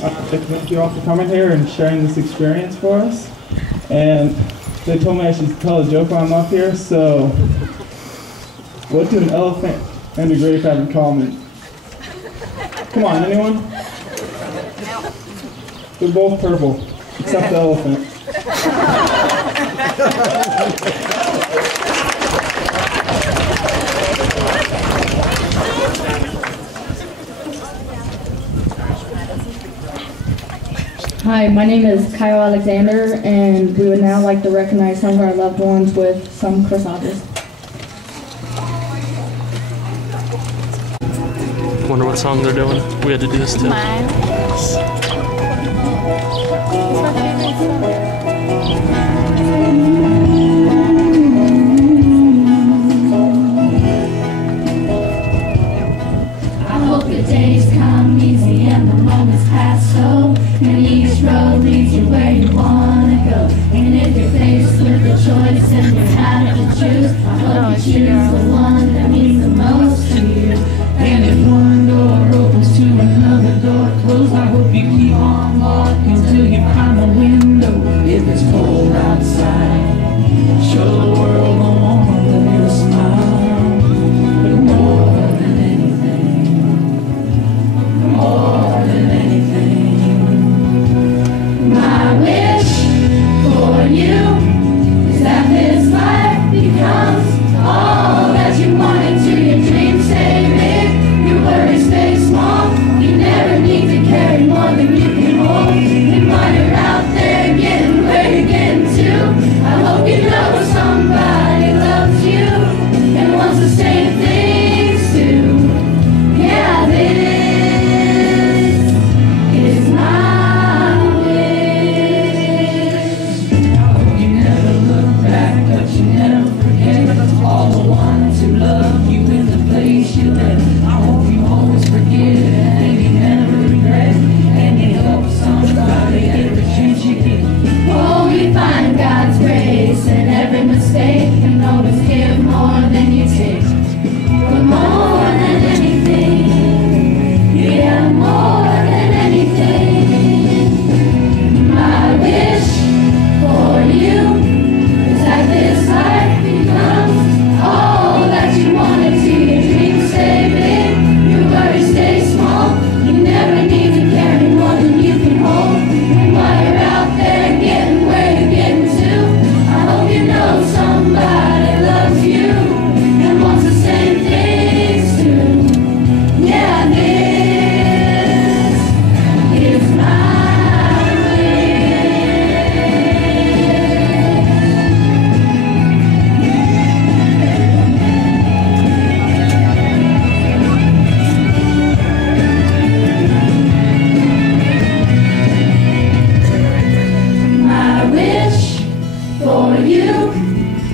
Thank you all for coming here and sharing this experience for us. And they told me I should tell a joke while I'm up here, so what do an elephant and a grape have in common? Come on, anyone? They're both purple, except the elephant. Hi, my name is Kyle Alexander, and we would now like to recognize some of our loved ones with some corsages. Wonder what song they're doing. We had to do this too. Mine. I hope the days come easy and the moments pass so, and each road leads you where you wanna go. And if you're faced with a choice and you have to choose, I hope you choose the one that means the most to you. And if one door opens to another door closed, I hope you keep on walking till you find the window. If it's cold outside, show the world the warmth of your smile. But more than anything, more than anything, my wish for you is that this life becomes all that you wanted to. Your dreams stay big, your worries stay small. You never need to carry more than you can hold. And while you're out there getting where you're getting to, I hope you know somebody loves you and wants the same things too. Yeah, this is my wish. I hope you never look back, but you never forget all the ones who love you in the place you live. I hope you always forgive and you never regret, and you help somebody every chance you get. Oh, you find God's grace in every mistake, and always give more than you take. But more than anything, yeah, more than anything, my wish for you is that this life becomes all that you wanted to. Your dreams stay big, your worries stay small. You never need to carry more than you can hold. And while you're out there getting where you're getting to, I hope you know somebody loves you and wants the same things too. Yeah, this is my wish. My wish for you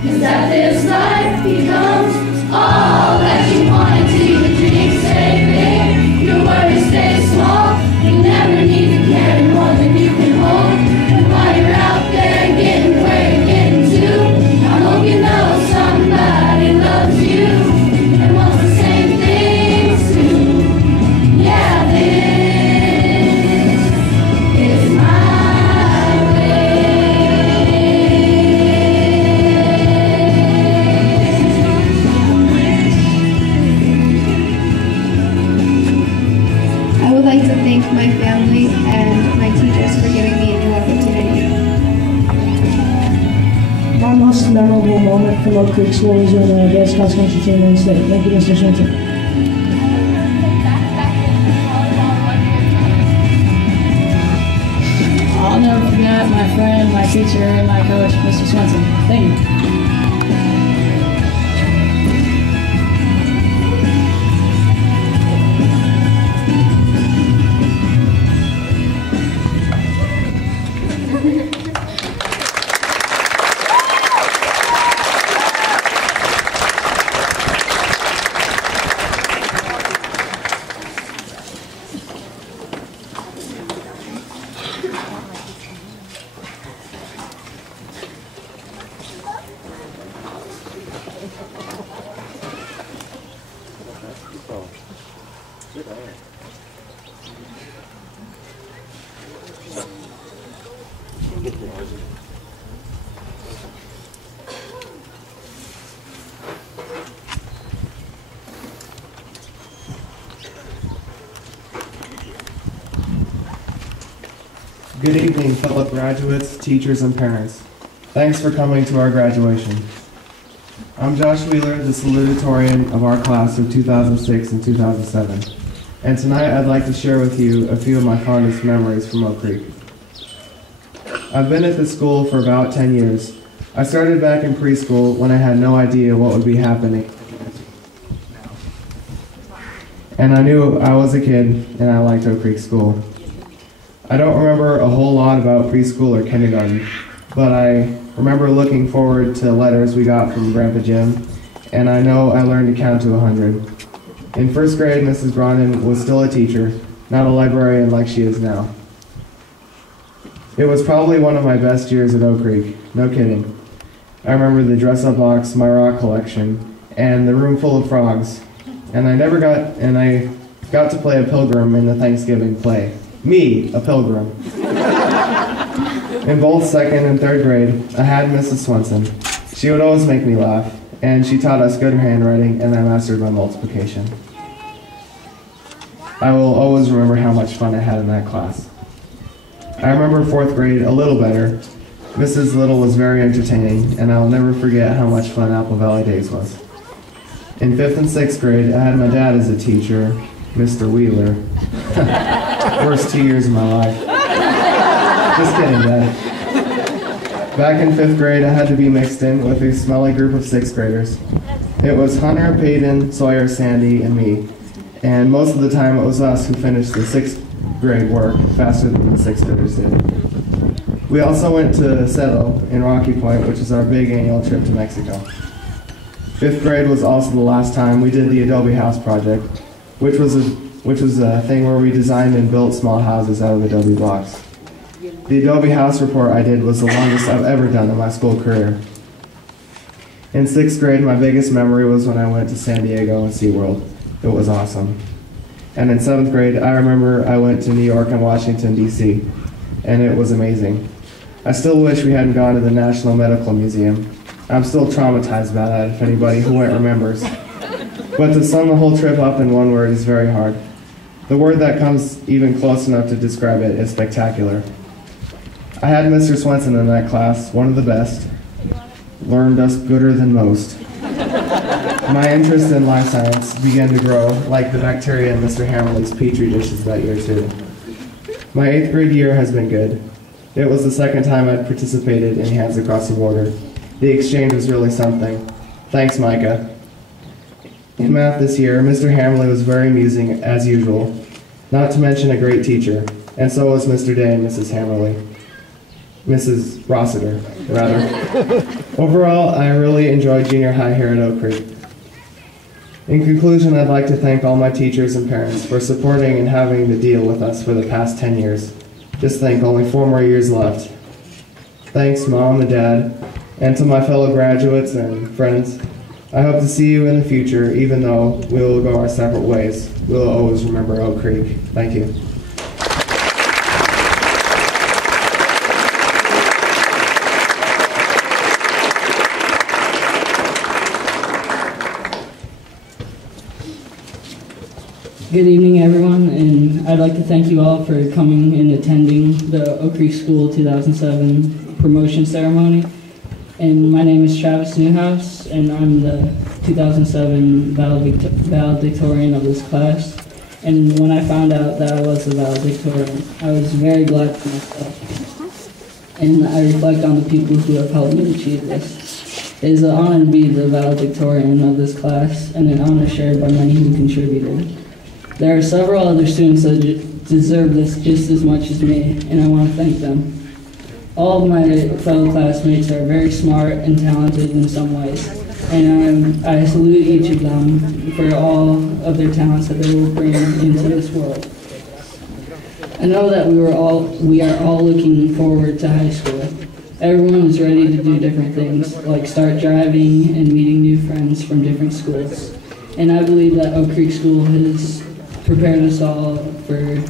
is that this life becomes all that you wanted to. Your dreams stay big, your worries stay small. You never need to carry more than you can hold. And while you're out there getting where you're getting to, I hope you know somebody loves you and wants the same things too. Yeah, this is my wish. I would like to thank my family and my teachers for giving me a new opportunity. My most memorable moment from Oak Creek School was when I advanced cross country team in the state. Thank you, Mr. Swinton. I'll never forget my friend, my teacher, and my coach, Mr. Swenson. Thank you. Good evening, fellow graduates, teachers, and parents. Thanks for coming to our graduation. I'm Josh Wheeler, the salutatorian of our class of 2006 and 2007. And tonight I'd like to share with you a few of my fondest memories from Oak Creek. I've been at this school for about 10 years. I started back in preschool when I had no idea what would be happening. And I knew I was a kid and I liked Oak Creek School. I don't remember a whole lot about preschool or kindergarten, but I remember looking forward to letters we got from Grandpa Jim, and I know I learned to count to 100. In first grade, Mrs. Bronin was still a teacher, not a librarian like she is now. It was probably one of my best years at Oak Creek, no kidding. I remember the dress-up box, my rock collection, and the room full of frogs, and I got to play a pilgrim in the Thanksgiving play. Me, a pilgrim. In both second and third grade, I had Mrs. Swenson. She would always make me laugh, and she taught us good handwriting, and I mastered my multiplication. I will always remember how much fun I had in that class. I remember fourth grade a little better. Mrs. Little was very entertaining, and I will never forget how much fun Apple Valley Days was. In fifth and sixth grade, I had my dad as a teacher, Mr. Wheeler. Worst 2 years of my life. Just kidding, Dad. Back in fifth grade, I had to be mixed in with a smelly group of sixth graders. It was Hunter, Peyton, Sawyer, Sandy, and me. And most of the time, it was us who finished the sixth grade work faster than the sixth graders did. We also went to Settle in Rocky Point, which is our big annual trip to Mexico. Fifth grade was also the last time we did the Adobe House project, which was a thing where we designed and built small houses out of Adobe blocks. The Adobe House report I did was the longest I've ever done in my school career. In sixth grade, my biggest memory was when I went to San Diego and SeaWorld. It was awesome. And in seventh grade, I remember I went to New York and Washington, D.C., and it was amazing. I still wish we hadn't gone to the National Medical Museum. I'm still traumatized by that, if anybody who went remembers. But to sum the whole trip up in one word is very hard. The word that comes even close enough to describe it is spectacular. I had Mr. Swenson in that class, one of the best. Learned us gooder than most. My interest in life science began to grow, like the bacteria in Mr. Hammerly's petri dishes that year too. My 8th grade year has been good. It was the second time I'd participated in Hands Across the Border. The exchange was really something. Thanks, Micah. In math this year, Mr. Hammerly was very amusing, as usual, not to mention a great teacher, and so was Mr. Day and Mrs. Hammerly. Mrs. Rossiter, rather. Overall, I really enjoyed junior high here at Oak Creek. In conclusion, I'd like to thank all my teachers and parents for supporting and having to deal with us for the past 10 years. Just think, only 4 more years left. Thanks, Mom and Dad, and to my fellow graduates and friends. I hope to see you in the future, even though we will go our separate ways. We'll always remember Oak Creek. Thank you. Good evening, everyone, and I'd like to thank you all for coming and attending the Oak Creek School 2007 promotion ceremony. And my name is Travis Newhouse, and I'm the 2007 valedictorian of this class. And when I found out that I was the valedictorian, I was very glad for myself. And I reflect on the people who have helped me achieve this. It is an honor to be the valedictorian of this class, and an honor shared by many who contributed. There are several other students that deserve this just as much as me, and I want to thank them. All of my fellow classmates are very smart and talented in some ways, and I salute each of them for all of their talents that they will bring into this world. I know that we are all looking forward to high school. Everyone is ready to do different things, like start driving and meeting new friends from different schools. And I believe that Oak Creek School has prepared us all for